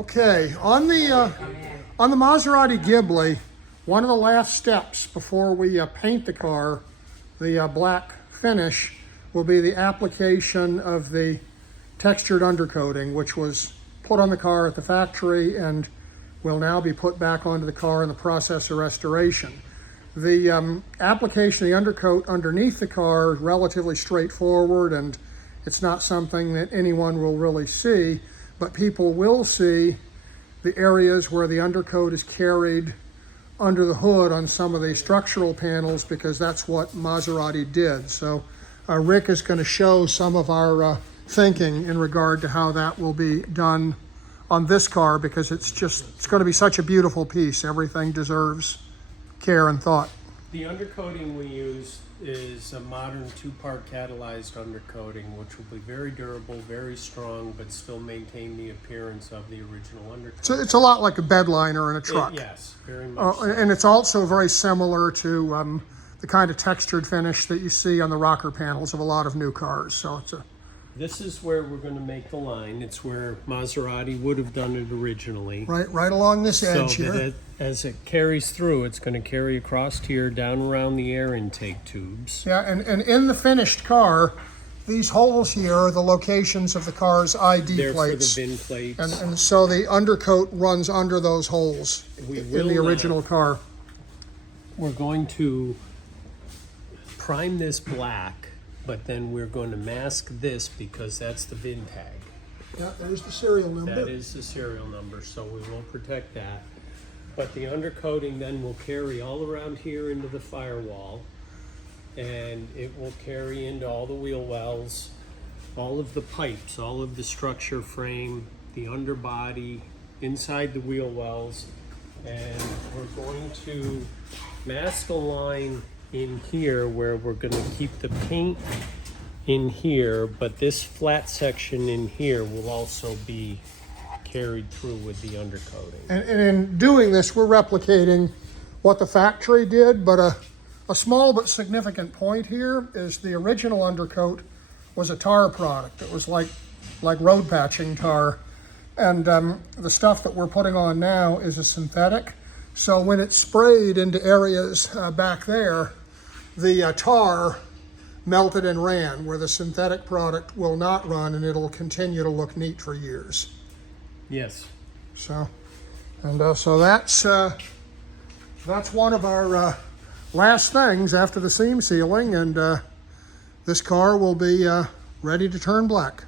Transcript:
Okay, on the Maserati Ghibli, one of the last steps before we paint the car, the black finish, will be the application of the textured undercoating, which was put on the car at the factory and will now be put back onto the car in the process of restoration. The application of the undercoat underneath the car is relatively straightforward, and it's not something that anyone will really see, but people will see the areas where the undercoat is carried under the hood on some of the structural panels, because that's what Maserati did. So Rick is going to show some of our thinking in regard to how that will be done on this car, because it's going to be such a beautiful piece. Everything deserves care and thought. The undercoating we use is a modern two-part catalyzed undercoating, which will be very durable, very strong, but still maintain the appearance of the original undercoat. So it's a lot like a bed liner in a truck. Yes, very much so. And it's also very similar to the kind of textured finish that you see on the rocker panels of a lot of new cars. So it's a This is where we're going to make the line. It's where Maserati would have done it originally. right along this edge So here. that as it carries through, it's going to carry across here, down around the air intake tubes. Yeah, and in the finished car, these holes here are the locations of the car's ID They're plates. for the VIN plates. And so the undercoat runs under those holes in the original car. We're going to prime this black, but then we're going to mask this because that's the VIN tag. Yeah, there's the serial number. That is the serial number, so we will protect that. But the undercoating then will carry all around here into the firewall, and it will carry into all the wheel wells, all of the pipes, all of the structure frame, the underbody, inside the wheel wells, and we're going to mask a line in here where we're going to keep the paint in here, but this flat section in here will also be carried through with the undercoating. And in doing this, we're replicating what the factory did, but a small but significant point here is the original undercoat was a tar product. It was like road patching tar. And the stuff that we're putting on now is a synthetic. So when it's sprayed into areas back there, the tar melted and ran, where the synthetic product will not run, and it'll continue to look neat for years. Yes. So, and so that's one of our last things after the seam sealing, and this car will be ready to turn black.